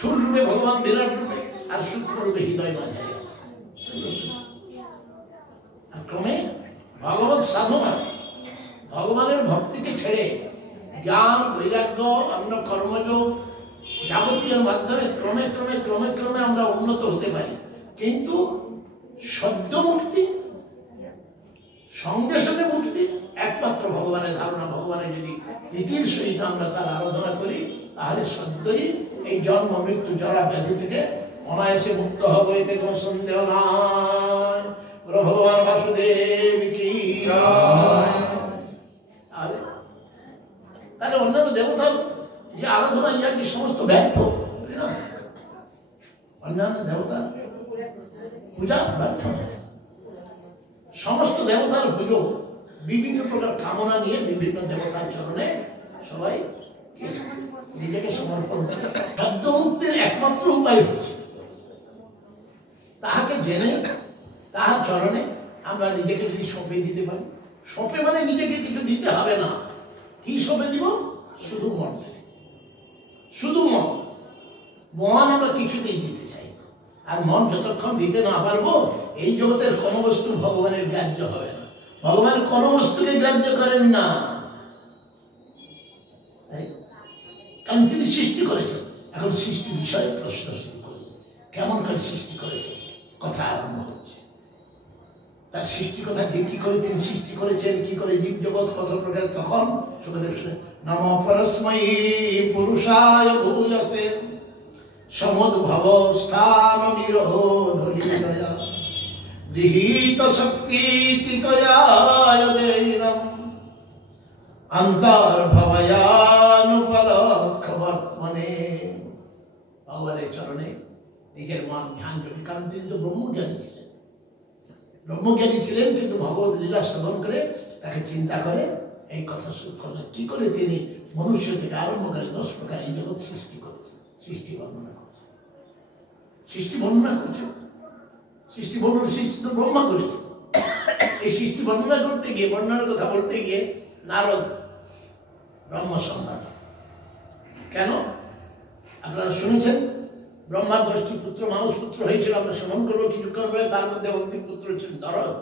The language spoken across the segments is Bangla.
স্থূল রূপে ভগবান বিরাট রূপে, আর সূক্ষ্ম রূপে হৃদয় মাঝারে আছে। আর ক্রমে ভগবত সাধনা, ভগবানের ভক্তিকে ছেড়ে জ্ঞান, বৈরাগ্য, অন্য কর্মযোগ যাবতীয় মাধ্যমে ক্রমে ক্রমে ক্রমে ক্রমে আমরা উন্নত হতে পারি। কিন্তু সদ্য মুক্তি, সঙ্গে সঙ্গে মুক্তি একমাত্র ভগবানের ধারণা। ভগবানের যদি নীতির সহিত আমরা তার আরাধনা করি, তাহলে সদ্যই এই জন্ম মৃত্যু জরা ব্যাধি থেকে অনায়াসে মুক্ত হবে, এতে কোনো সন্দেহ নাই। ভগবান বাসুদেব কি তাহলে অন্যান্য দেবতার যে আরাধনা ইয়াকে সমস্ত ব্যর্থ, অন্যান্য দেবতার পূজা ব্যর্থ। সমস্ত দেবতার পুজো বিভিন্ন প্রকার কামনা নিয়ে বিভিন্ন দেবতার চরণে সবাই নিজেকে সমর্পণ করে। সদ্য মুক্তির একমাত্র উপায় হচ্ছে তাহাকে জেনে তাহার চরণে আমরা নিজেকে যদি সঁপে দিতে পারি। সঁপে মানে নিজেকে কিছু দিতে হবে না। কি সঁপে দিব? শুধু মন, শুধু মন। মন আমরা কিছুতেই দিতে চাই না। আর মন যতক্ষণ দিতে না পারবো, এই জগতের কোন বস্তু ভগবানের গ্রাহ্য হবে না। ভগবান কোন বস্তুকে গ্রাহ্য করেন না, কারণ তিনি সৃষ্টি করেছেন। এখন সৃষ্টি বিষয়ে প্রশ্ন শুরু করুন, কেমন করে সৃষ্টি করেছে, কথা আরম্ভ হচ্ছে। তার সৃষ্টি কথা যে কি করে তিনি সৃষ্টি করেছেন, কি করে জীব জগৎ কত প্রকার, তখন সুখদেব শুনে নম পরস্মৈ পুরুষায় ভূয়সে সমুদ্ভব স্থান নিরোধ লীলয়া গৃহীত শক্তি তিতয়ায় দেইনম অন্তর্ভবয়ানুপলক্ষবর্তমানে। ভগবানের চরণে নিজের মন ধ্যান করবে, কারণ তিনি তো ব্রহ্মজ্ঞানী ছিলেন। ব্রহ্মজ্ঞানী ছিলেন, কিন্তু ভগবত লীলা শ্রবণ করে তাকে চিন্তা করে এই কথা শুরু করলেন। কি করে তিনি মনুষ্য থেকে আরম্ভ করে 10 প্রকার এই জগৎ সৃষ্টি করেছেন, সৃষ্টি বর্ণনা করছেন। সৃষ্টি বর্ণনা করছেন, সৃষ্টি বর্ণনা, সৃষ্টি তো ব্রহ্মা করেছে। এই সৃষ্টি বর্ণনা করতে গিয়ে, বর্ণনার কথা বলতে গিয়ে নারদ ব্রহ্ম সম্রাট। কেন? আপনারা শুনেছেন ব্রহ্মার 10টি পুত্র মানুষ পুত্র হয়েছিল, আমরা শ্রবণ করবো কিছুক্ষণ পরে। তার মধ্যে অন্তিম পুত্র ছিলেন নারদ।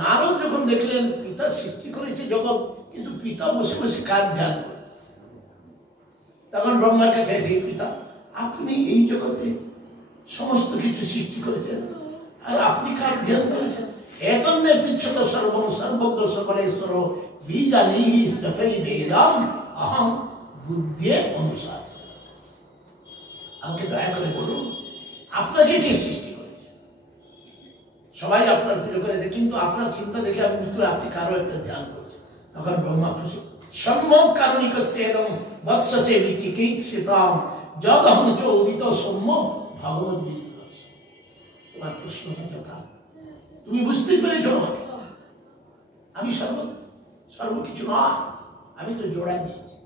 নারদ যখন দেখলেন পিতা সৃষ্টি করেছে জগৎ, কিন্তু পিতা বসে বসে কার ধ্যান করে, তখন ব্রহ্মার কাছে এসে, পিতা আপনি এই জগতে সমস্ত কিছু সৃষ্টি করেছেন, আর আপনি কার ধ্যান করেছেন? এতন্নে পৃচ্ছত সর্বং সর্বজ্ঞ সকলেশ্বর বীজানি তথৈ বেদাম অহং বুদ্ধে অনুসার। আমাকে দয়া করে বলুন, আপনাকে কে সৃষ্টি করেছে? সবাই আপনার পুজো করে, কিন্তু আপনার চিন্তা দেখে আমি বুঝতে পারি আপনি কারো একটা ধ্যান করেছেন। তখন ব্রহ্মা খুশি, সম্যক কারণিক সেদম বৎসসে বিচিকিৎসিতাম যদহং চ উদিত সৌম্য ভগবত বিদিত। তোমার প্রশ্নটা যথা, তুমি বুঝতে পেরেছ আমাকে? আমি সর্বকিছু নয়, আমি তো জোড়া দিয়েছি।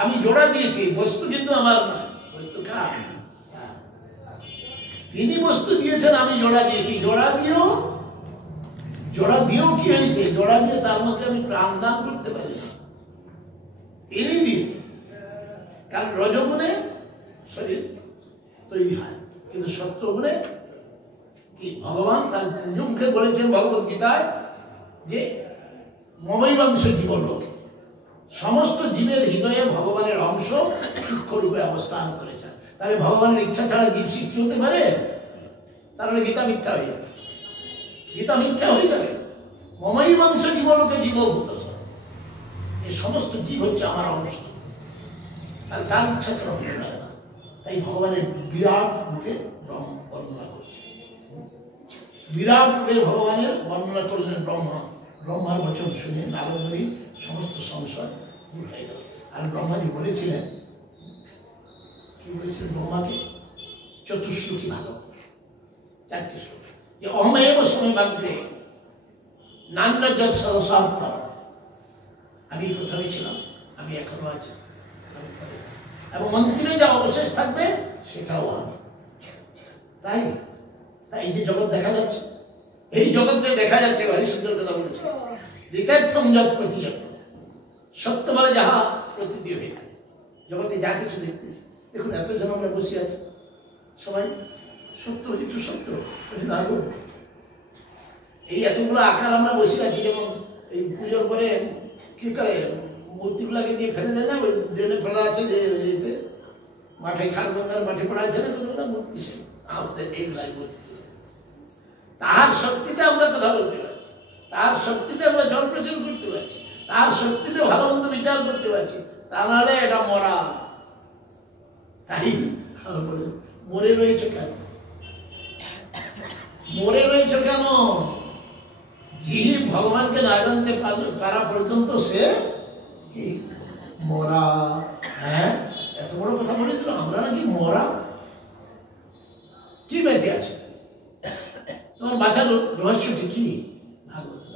আমি জোড়া দিয়েছি, বস্তু কিন্তু আমার নয়, বস্তু কার? তিনি বস্তু দিয়েছেন, আমি জোড়া দিয়েছি। জোড়া দিয়েও কি হয়েছে? জোড়া দিয়ে তার মধ্যে আমি প্রাণ দান করতে পারি, তিনি দিয়েছেন। কারণ রজগুণে শরীর তৈরি হয়, কিন্তু সত্যগুণে কি? ভগবান তার মুখে বলেছেন ভগবত গীতায় যে মমৈবাংশ জীবলোকে, সমস্ত জীবের হৃদয়ে ভগবানের অংশ সূক্ষ্ম রূপে অবস্থান করেছেন। তাহলে ভগবানের ইচ্ছা ছাড়া জীব সৃষ্টি হতে পারে? তাহলে গীতা মিথ্যা হয়ে যাবে, গীতা মিথ্যা হয়ে যাবে। মমৈবাংশ জীবলোকে জীবভূত, এই সমস্ত জীব হচ্ছে আমার অংশ, আর তার ইচ্ছা ছাড়া হতে পারে না। তাই ভগবানের বিরাট রূপে বর্ণনা করছে, বিরাট রূপে ভগবানের বর্ণনা করলেন ব্রহ্মা। ব্রহ্মার বচন শুনে নারদমুনি সমস্ত সংশয় দূর হয়ে গেল। আর ব্রহ্মাজি বলেছিলেন, কি বলেছিলেন ব্রহ্মাকে? চতুশ্লোকী ভালো, 4টি শ্লোক, যে অহমেব সমবাগ্রে নান্না যৎ সদসাত্মা। আমি প্রথমে ছিলাম, আমি এখনো আছি, এবং মন্ত্রীরে যা অবশেষ থাকবে সেটাও আমি। তাই তাই যে জগৎ দেখা যাচ্ছে, এই জগতে দেখা যাচ্ছে, ভারী সুন্দর কথা বলেছে, ঋতার্থম যৎ প্রতীয়তে, সত্য বলে যাহা প্রতীতি হয়ে থাকে। জগতে যা কিছু দেখতেছি দেখুন এতজন আমরা বসে আছি, সবাই সত্য, একটু সত্য না গো। এই এতগুলো আকার আমরা বসে আছি, যেমন এই পুজোর পরে কি করে মূর্তিগুলাকে নিয়ে ফেলে দেয় না, ওই ড্রেনে ফেলা আছে, যে মাঠে ছাড়গঙ্গার মাঠে পড়া আছে না, কতগুলো মূর্তি, সে আমাদের এইগুলাই মূর্তি। তার শক্তিতে আমরা কথা বলতে পারছি, তার শক্তিতে আমরা চলপ্রচার করতে পারছি, তার শক্তিতে ভালো মন্দ বিচার করতে পারছি। তা নাহলে এটা মরা। তাই মরে রয়েছে কেন? মরে রয়েছে কেন? জীব ভগবানকে না জানতে পারা পর্যন্ত সে কি মরা। হ্যাঁ, এত বড় কথা বলে দিল, আমরা নাকি মরা। কি বেঁচে আছে? তোমার বাঁচার রহস্যটি কি? ভাগবত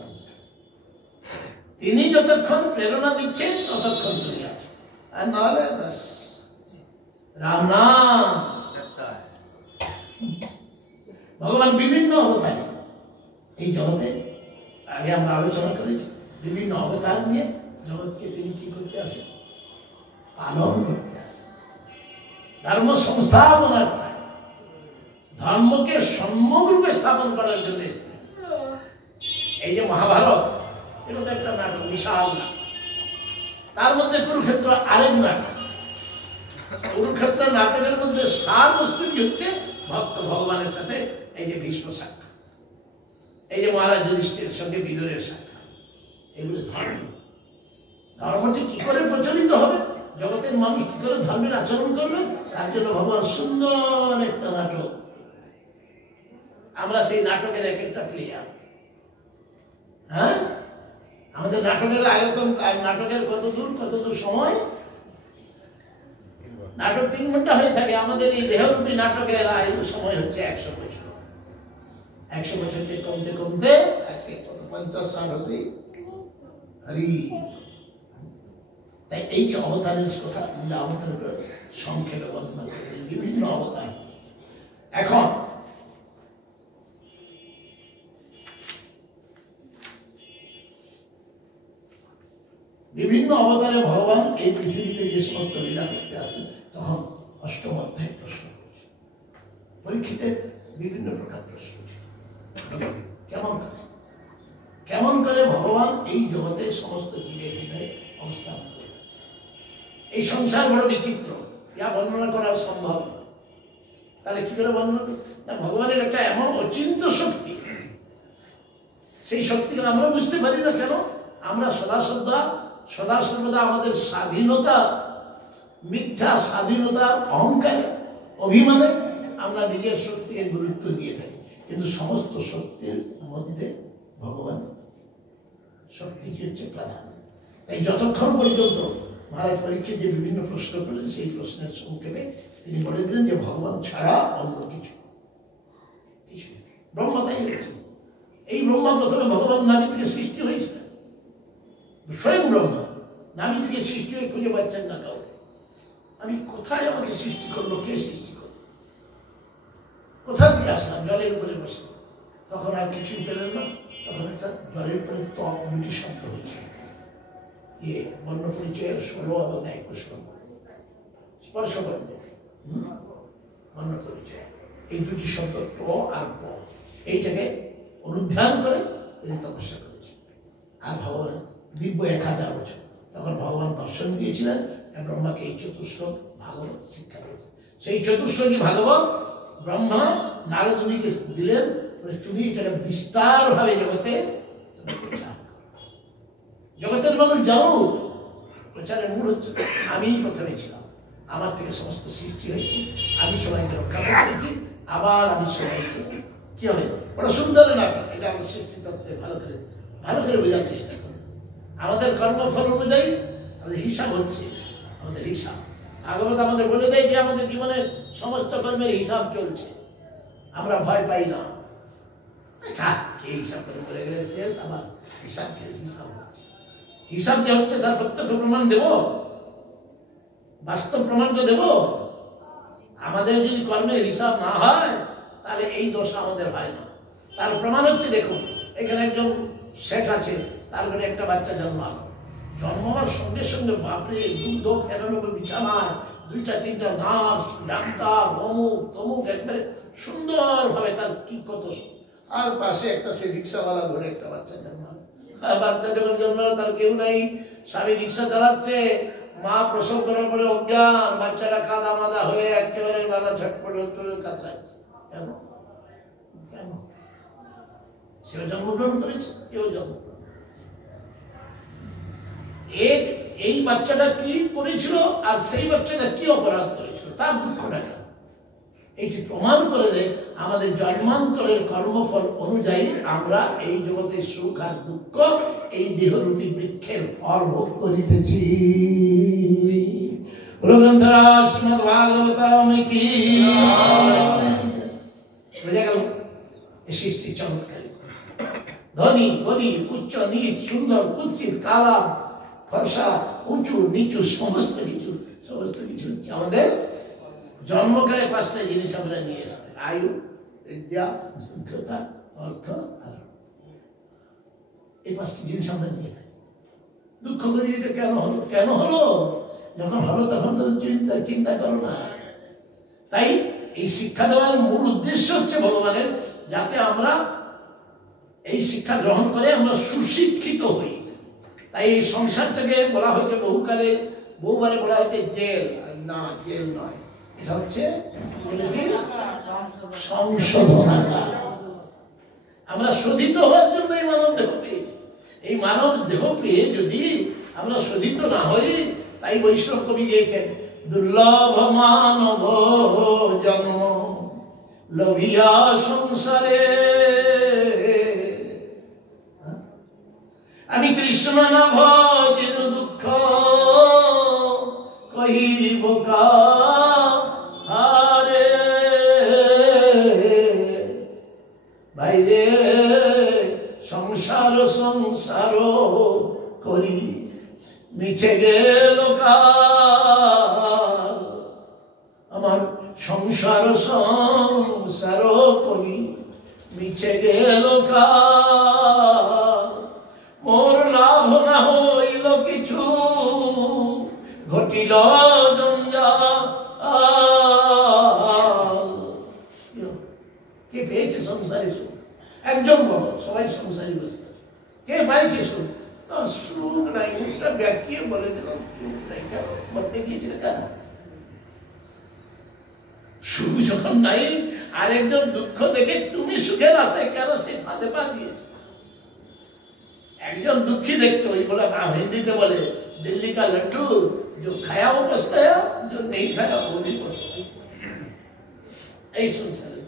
তিনি যতক্ষণ প্রেরণা দিচ্ছেন ততক্ষণ তুমি আছে, আর নাহলে ব্যাস রাম নাম। ভগবান বিভিন্ন অবতারে এই জগতে, আগে আমরা আলোচনা করেছি, বিভিন্ন অবতার নিয়ে জগৎকে তিনি কি করতে আসেন? পালন করতে আসেন, ধর্ম সংস্থাপনার, ধর্মকে সম্যকরূপে স্থাপন করার জন্য এসেছেন। এই যে মহাভারত, এটা তো একটা নাটক, বিশাল নাটক। তার মধ্যে কুরুক্ষেত্র আরেক নাটক। কুরুক্ষেত্র নাটকের মধ্যে সার বস্তুটি হচ্ছে ভক্ত ভগবানের সাথে এই যে ভীষ্ম সাক্ষাৎ, এই যে মহারাজ যুধিষ্ঠিরের সঙ্গে বিদুরের সাক্ষাৎ, এগুলো ধর্ম। ধর্মটি কি করে প্রচলিত হবে, জগতের মানুষ কি করে ধর্মের আচরণ করবে, তার জন্য ভগবান সুন্দর একটা নাটক। আমরা সেই নাটকের এক একটা প্লেয়ার। হ্যাঁ, আমাদের নাটকের আয়তন, নাটকের কত দূর সময়, নাটক 3 ঘন্টা হয়ে থাকে। আমাদের এই দেহরূপী নাটকের আয়ু সময় হচ্ছে 100 বছর। 100 বছরকে কমতে কমতে আজকে কত 50-60 হতে হরি। তাই এই যে অবতারের কথা, অবতারের সংক্ষেপে বর্ণনা করলেন, বিভিন্ন অবতার। এখন বিভিন্ন অবতারে ভগবান এই পৃথিবীতে যে সমস্ত লীলা করতে আসেন, তখন অষ্টম অধ্যায় প্রশ্ন করছে, পরীক্ষিতের বিভিন্ন প্রকার প্রশ্ন। কেমন করে ভগবান এই জগতে সমস্ত জীবের হৃদয়ে অবস্থান করে? এই সংসার বড় বিচিত্র, ইয়া বর্ণনা করা সম্ভব। তাহলে কি করে বর্ণনা করবে? না, ভগবানের একটা এমন অচিন্ত শক্তি, সেই শক্তিকে আমরা বুঝতে পারি না। কেন? আমরা সদা সর্বদা আমাদের স্বাধীনতা, মিথ্যা স্বাধীনতার অহংকারে, অভিমানে আমরা নিজের শক্তিকে গুরুত্ব দিয়ে থাকি। কিন্তু সমস্ত শক্তির মধ্যে ভগবান শক্তিকে হচ্ছে প্রাধান্য। তাই যতক্ষণ পর্যন্ত মহারাজ পরীক্ষিত যে বিভিন্ন প্রশ্ন করলেন, সেই প্রশ্নের সংক্ষেপে তিনি বলে দিলেন যে ভগবান ছাড়া অন্য কিছু ব্রহ্মা তাই হয়েছে। এই ব্রহ্মা প্রথমে ভগবান নাভি থেকে সৃষ্টি হয়েছে, স্বয়ং ব্রহ্মা নাভি থেকে সৃষ্টি হয়ে খুঁজে পাচ্ছেন না কাউকে। আমি কোথায় আমাকে সৃষ্টি করলো, কে সৃষ্টি করলো, কোথা থেকে আসলাম? জলের উপরে বসে। তখন আর কিছুই পেলেন না। তখন একটা জলের উপরে ত্বক, দুটি শব্দ হয়েছে, বর্ণ পরিচয়ের 16 এবং 21 নম্বর স্পর্শ বর্ণ বর্ণ পরিচয়, এই দুটি শব্দ ট আর প, এইটাকে অনুধ্যান করে তিনি তপস্যা করেছেন। আর ভগবান দিব্য 1000 বছর তখন ভগবান দর্শন দিয়েছিলেন, ব্রহ্মাকে এই চতুশ্লোক ভাগবত শিক্ষা দিয়েছেন। সেই চতুশ্লোকী ভাগবত ব্রহ্মা নারদমুনিকে দিলেন, তুমি এটাকে বিস্তার ভাবে জগতের মানুষ জানো। প্রচারের মূল হচ্ছে আমি প্রথমে ছিলাম, আমার থেকে সমস্ত সৃষ্টি হয়েছে, আমি সবাইকে রক্ষা করেছি, আবার আমি সবাইকে কি হবে বড় সুন্দর নাটক। এটা আমার সৃষ্টি তত্ত্বে ভালো করে বোঝার চেষ্টা করি। আমাদের কর্মফল অনুযায়ী আমাদের হিসাব হচ্ছে, আমাদের হিসাব ভাগবত আমাদের বলে দেয় যে আমাদের জীবনের সমস্ত কর্মের হিসাব চলছে। আমরা ভয় পাই না, কে হিসাব করে গেলে শেষ, আবার হিসাব হচ্ছে। হিসাব যে হচ্ছে তার প্রত্যক্ষ প্রমাণ দেব, বাস্তব প্রমাণটা দেব। আমাদের যদি কর্মের হিসাব না হয় তাহলে এই দোষ আমাদের হয় না। তার প্রমাণ হচ্ছে, দেখুন এখানে একজন শেঠ আছে, তার ঘরে একটা বাচ্চা জন্মালো, জন্মাবার সঙ্গে সঙ্গে বাপরে দুগ্ধ ফেরানো বিছানায় দুইটা তিনটা নার্স, ডাক্তার, অমুক তমুক, একবারে সুন্দরভাবে তার কি কত। আর পাশে একটা সে রিক্সাওয়ালা ঘরে একটা বাচ্চা জন্মালো। বাচ্চা যখন জন্মালো তার কেউ নাই, স্বামী রিক্সা চালাচ্ছে, মা প্রসব করার পরে অজ্ঞান, বাচ্চাটা কাদা মাদা হয়ে একেবারে মাদা ছটপট কাতরাচ্ছে। কেন? কেন? সেও জন্মগ্রহণ করেছে, কেউ জন্মগ্রহণ। এই বাচ্চাটা কি করেছিল আর সেই বাচ্চাটা কি অপরাধ করেছিল, তার দুঃখটা কেন? এইটি প্রমাণ করে দেয় আমাদের জন্মান্তরের কর্মফল অনুযায়ী আমরা এই জগতের সুখ আর দুঃখ এই দেহরূপী বৃক্ষের ফল ভোগ করিতেছি। বোঝা গেল? সৃষ্টি চমৎকারী। ধনী গরিব, উচ্চ নীচ, সুন্দর কুৎসিত, কালা ফর্সা, উঁচু নিচু, সমস্ত কিছু হচ্ছে আমাদের জন্মকালে পাঁচটা জিনিস আমরা নিয়ে এসেছি: আয়ু, বিদ্যা, যোগ্যতা, অর্থ আর এই পাঁচটি জিনিস আমরা নিয়ে থাকি। দুঃখ করি এটা কেন হলো, কেন হলো? যখন হলো তখন তো চিন্তা করো না। তাই এই শিক্ষা দেওয়ার মূল উদ্দেশ্য হচ্ছে ভগবানের, যাতে আমরা এই শিক্ষা গ্রহণ করে আমরা সুশিক্ষিত হই। তাই এই সংসারটাকে বলা হয়েছে বহুবারে বলা হয়েছে জেল। না, জেল নয়, এটা হচ্ছে সংশোধনাগার। আমরা শোধিত হওয়ার জন্য এই মানব দেহ পেয়েছি। এই মানব দেহ পেয়ে যদি আমরা শোধিত না হই, তাই বৈষ্ণব কবি গিয়েছেন, দুর্লভ মানব জন্ম লভিয়া সংসারে, আমি কৃষ্ণ না ভজের দুঃখ কহিব কাহারে। বাইরে সংসার সংসার করি মিছে গেল কাল, আমার সংসার সংসার করি মিছে গেল কাল। মোর লাভ না হইল কিছু, ঘটিল জঞ্জাল। কে পেয়েছে সংসারে সুখ? একজন বলো, সবাই সংসারী বসে। কে পাইছে সুখ? সুখ নাই, মুখটা ব্যাকিয়ে বলে দিলাম সুখ নাই। কেন বলতে গিয়েছিল? কেন? সুখ যখন নাই, আরেকজন দুঃখ দেখে তুমি সুখের আশায় কেন সেই ফাঁদে পা দিয়েছ? একজন দুঃখী দেখতো, ওই বলে হিন্দিতে বলে दिल्ली का लड्डू जो खाया वो पछताया, जो नहीं खाया वो भी पछताया। এই সংসারে